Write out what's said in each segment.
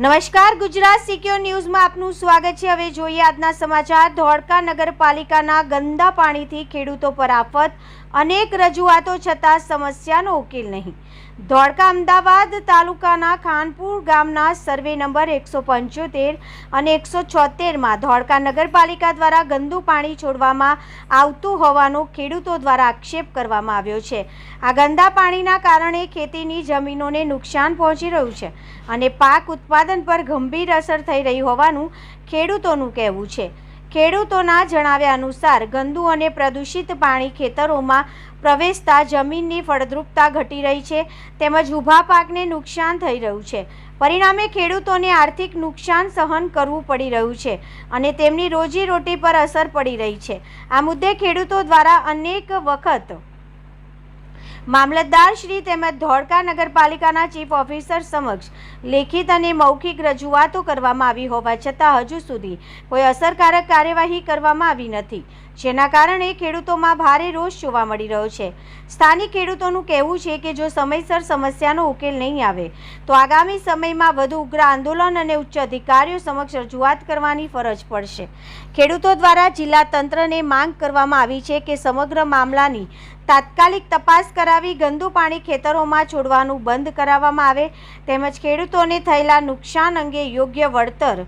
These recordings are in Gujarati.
નમસ્કાર, ગુજરાત સિક્યોર ન્યૂઝમાં આપનું સ્વાગત છે। હવે જોઈએ આજના સમાચાર। ધોળકા નગરપાલિકાના ગંદા પાણીથી ખેડૂતો પર આફત, અનેક રજૂઆતો છતાં સમસ્યાનો ઉકેલ નહીં। ધોળકા અમદાવાદ તાલુકાના ખાનપુર ગામના સર્વે નંબર 175 અને 176માં ધોળકા નગરપાલિકા દ્વારા ગંદુ પાણી છોડવામાં આવતું હોવાનો ખેડૂતો દ્વારા આક્ષેપ કરવામાં આવ્યો છે। આ ગંદા પાણીના કારણે ખેતીની જમીનોને નુકસાન પહોંચી રહ્યું છે અને પાક ઉત્પાદન પર ગંભીર અસર થઈ રહી હોવાનું ખેડૂતોનું કહેવું છે। ખેડૂતોના જણાવ્યા અનુસાર ગંદુ અને પ્રદૂષિત પાણી ખેતરોમાં પ્રવેશતા જમીનની ફળદ્રુપતા ઘટી રહી છે તેમજ ઊભા પાકને નુકસાન થઈ રહ્યું છે। પરિણામે ખેડૂતોને આર્થિક નુકસાન સહન કરવું પડી રહ્યું છે અને તેમની રોજીરોટી પર અસર પડી રહી છે। આ મુદ્દે ખેડૂતો દ્વારા અનેક વખત મામલતદાર શ્રી તેમજ ધોળકા નગરપાલિકાના ચીફ ઓફિસર સમક્ષ લેખિત અને મૌખિક રજૂઆતો કરવામાં આવી હોવા છતાં હજુ સુધી કોઈ અસરકારક કાર્યવાહી કરવામાં આવી નથી, જેના કારણે ખેડૂતોમાં ભારે રોષ જોવા મળી રહ્યો છે। સ્થાનિક ખેડૂતોનું કહેવું છે કે જો સમયસર સમસ્યાનો ઉકેલ નહીં આવે તો આગામી સમયમાં વધુ ઉગ્ર આંદોલન અને ઉચ્ચ અધિકારીઓ સમક્ષ રજૂઆત કરવાની ફરજ પડશે। ખેડૂતો દ્વારા જિલ્લા તંત્રને માંગ કરવામાં આવી છે કે સમગ્ર મામલાની તાત્કાલિક તપાસ કરાવી ગંદુ પાણી ખેતરોમાં છોડવાનું બંધ કરાવવામાં આવે તેમજ ખેડૂતોને થયેલા નુકસાન અંગે યોગ્ય વળતર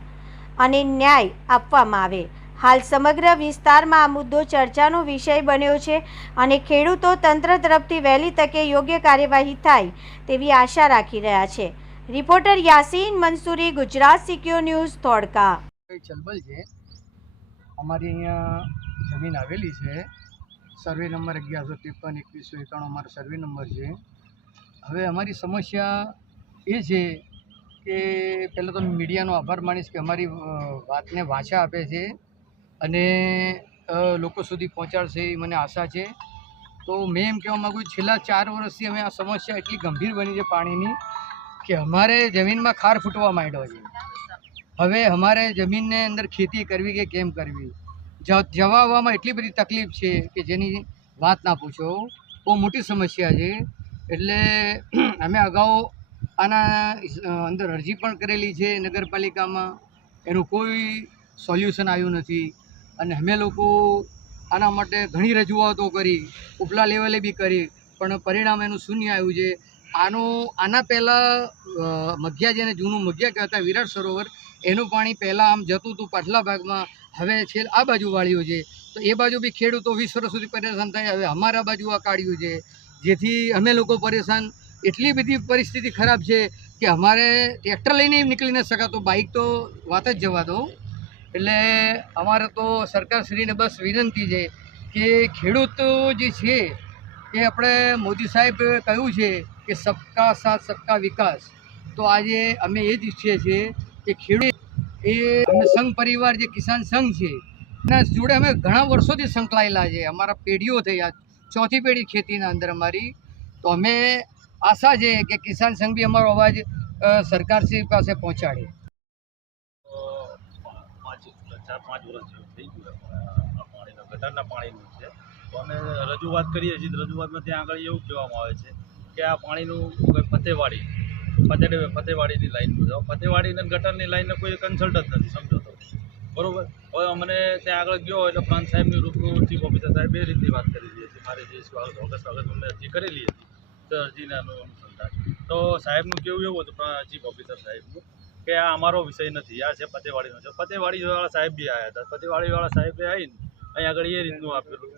અને ન્યાય આપવામાં આવે। હાલ સમગ્ર વિસ્તારમાં આ મુદ્દો ચર્ચાનો વિષય બન્યો છે અને ખેડૂતો તંત્ર તરફથી વહેલી તકે યોગ્ય કાર્યવાહી થાય તેવી આશા રાખી રહ્યા છે। Reporter Yasin Mansuri, Gujarat secure news, Dholka. ચલબલ છે, અમારી અહીંયા જમીન આવેલી છે, સર્વે નંબર 1153 2191 અમારો સર્વે નંબર છે। હવે અમારી સમસ્યા એ છે કે પહેલાં તો મીડિયાનો આભાર માનીશ કે અમારી વાતને વાચા આપે છે અને લોકો સુધી પહોંચાડશે એ મને આશા છે। તો મેં એમ કહેવા માગું છું, છેલ્લા 4 વર્ષથી અમે આ સમસ્યા એટલી ગંભીર બની છે પાણીની કે અમારે જમીનમાં ખાર ફૂટવા માંડ્યો છે। હવે અમારે જમીનને અંદર ખેતી કરવી કે કેમ કરવી, જવા આવવામાં એટલી બધી તકલીફ છે કે જેની વાત ના પૂછો, બહુ મોટી સમસ્યા છે। એટલે અમે અગાઉ આના અંદર અરજી પણ કરેલી છે નગરપાલિકામાં, એનું કોઈ સોલ્યુશન આવ્યું નથી અને અમે લોકો આના માટે ઘણી રજૂઆતો કરી, ઉપલા લેવલે બી કરી, પણ પરિણામ એનું શૂન્ય આવ્યું છે। આના પહેલાં મઘિયા, જેને જૂનું મઘિયા કહેતા વિરાટ સરોવર, એનું પાણી પહેલાં આમ જતું હતું પાછલા ભાગમાં, હવે છેલ્લે આ બાજુ વાળ્યું છે તો એ બાજુ બી ખેડૂતો 20 વર્ષ સુધી પરેશાન થાય। હવે અમારા બાજુ આ કાઢ્યું છે જેથી અમે લોકો પરેશાન, એટલી બધી પરિસ્થિતિ ખરાબ છે કે અમારે ટ્રેક્ટર લઈને નીકળી ન શકાતો, બાઇક તો વાત જ જવા દો। એટલે અમારે તો સરકારશ્રીને બસ વિનંતી છે કે ખેડૂત જે છે એ આપણે મોદી સાહેબ કહ્યું છે કે સબકા સાથ સબકા વિકાસ, તો આજે અમે એ જ ઈચ્છીએ છીએ કે ખેડૂત એ અમે સંઘ પરિવાર જે કિસાન સંઘ છે એના જોડે અમે ઘણા વર્ષોથી સંકળાયેલા છે, અમારા પેઢીઓ થઈ, આ 4થી પેઢી ખેતીના અંદર અમારી। તો અમે આશા છે કે કિસાન સંઘ બી અમારો અવાજ સરકારશ્રી પાસે પહોંચાડે। 4-5 વર્ષ થઈ ગયું આ પાણીના ગટરના પાણીનું છે, તો અમે રજૂઆત કરીએ છીએ। રજૂઆતમાં ત્યાં આગળ એવું કહેવામાં આવે છે કે આ પાણીનું ફતેવાડીની લાઈનનું છે, ફતેવાડીને ગટરની લાઈનને કોઈ કન્સલ્ટ જ નથી, સમજો તો બરાબર। હવે અમને ત્યાં આગળ ગયો એટલે પ્રાંત સાહેબની રૂબરૂ ચીફ ઓફિસર સાહેબ એ રીતની વાત કરી હતી, મારે જે ઓગસ્ટ અમને અરજી કરેલી હતી તો અરજીના અનુસંધાન, તો સાહેબનું કેવું એવું હતું ચીફ ઓફિસર સાહેબનું કે આ અમારો વિષય નથી, આ છે ફતેવાડીનો છે। ફતેવાડીવાળા સાહેબ બી આવ્યા હતા, ફતેવાડીવાળા સાહેબે આવીને અહીં આગળ એ રીતનું આપેલું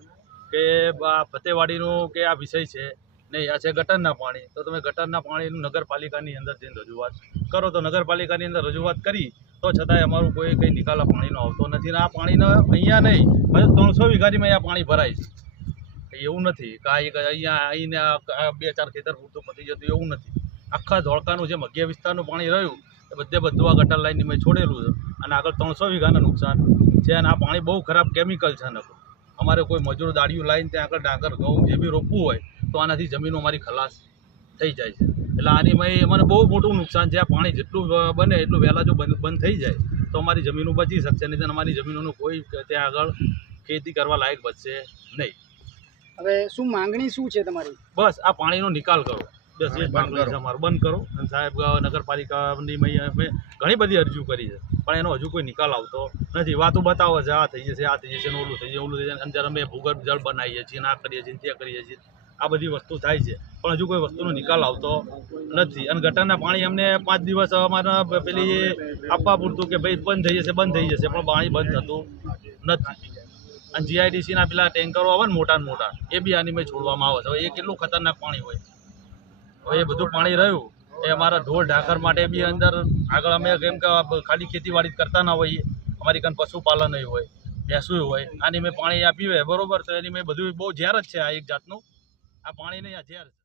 કે આ ફતેવાડીનું કે આ વિષય છે નહીં, આ છે ગટરના પાણી, તો તમે ગટરના પાણીનું નગરપાલિકાની અંદર જઈને રજૂઆત કરો। તો નગરપાલિકાની અંદર રજૂઆત કરી તો છતાંય અમારું કોઈ કંઈ નિકાલ પાણીનો આવતો નથી ને આ પાણીનો અહીંયા નહીં, હજુ 300 વીઘામાં અહીંયા પાણી ભરાય છે। એવું નથી કે અહીંયા આવીને 2-4 ખેતર પૂરતું પતી જતું, એવું નથી। આખા ધોળકાનું જે મધ્ય વિસ્તારનું પાણી રહ્યું એ બધું આ ગટર લાઈનની મેં છોડેલું છે અને આગળ 300 વીઘાનું નુકસાન છે અને આ પાણી બહુ ખરાબ કેમિકલ છે। અમારે કોઈ મજૂર દાળિયું લાવીને ત્યાં આગળ ડાંગર ઘઉં જે બી રોપવું હોય તો આનાથી જમીનો અમારી ખલાસ થઈ જાય છે। એટલે આની મને બહુ મોટું નુકસાન છે। આ પાણી જેટલું બને એટલું વહેલા જો બંધ થઈ જાય તો અમારી જમીનો બચી શકશે, નહીં તો અમારી જમીનોનું કોઈ ત્યાં આગળ ખેતી કરવા લાયક બચશે નહીં। હવે શું માંગણી શું છે તમારી? બસ આ પાણીનો નિકાલ કરો। બસ એ જ માંગણી છે અમારું, બંધ કરો. અને સાહેબ નગરપાલિકાની મેં ઘણી બધી અરજીઓ કરી છે, પણ એનો હજુ કોઈ નિકાલ આવતો નથી. વાતો બતાવો છે, આ થઈ જશે, આ થઈ જશે, ઓલું થઈ જશે, ઓલું થઈ જશે. અંદર અમે ભૂગર્ભ જળ બનાવીએ છીએ, આ કરીએ છીએ, તે કરીએ છીએ, આ બધી વસ્તુ થાય છે, પણ હજુ કોઈ વસ્તુનો નિકાલ આવતો નથી. અને ગટરના પાણી અમને 5 દિવસ અમારા પેલી આપવા પૂરતું કે ભાઈ બંધ થઈ જશે, પણ પાણી બંધ થતું નથી. અને જીઆઈડીસીના પેલા ટેન્કરો આવે ને મોટા એ બી આની મેં છોડવામાં આવે છે. હવે એ કેટલું ખતરનાક પાણી હોય. હવે એ બધું પાણી રહ્યું એ અમારા ઢોર ઢાંખર માટે બી અંદર આગળ અમે કેમ કે ખાલી ખેતીવાડી કરતા ના હોઈએ, અમારી કાન પશુપાલન હોય, ભેંસું હોય, આની મેં પાણી આપી હોય બરોબર, તો એની મેં બધું બહુ ઝેર જ છે. આ એક જાતનું આ પાણી નહીં, આ ઝેર છે.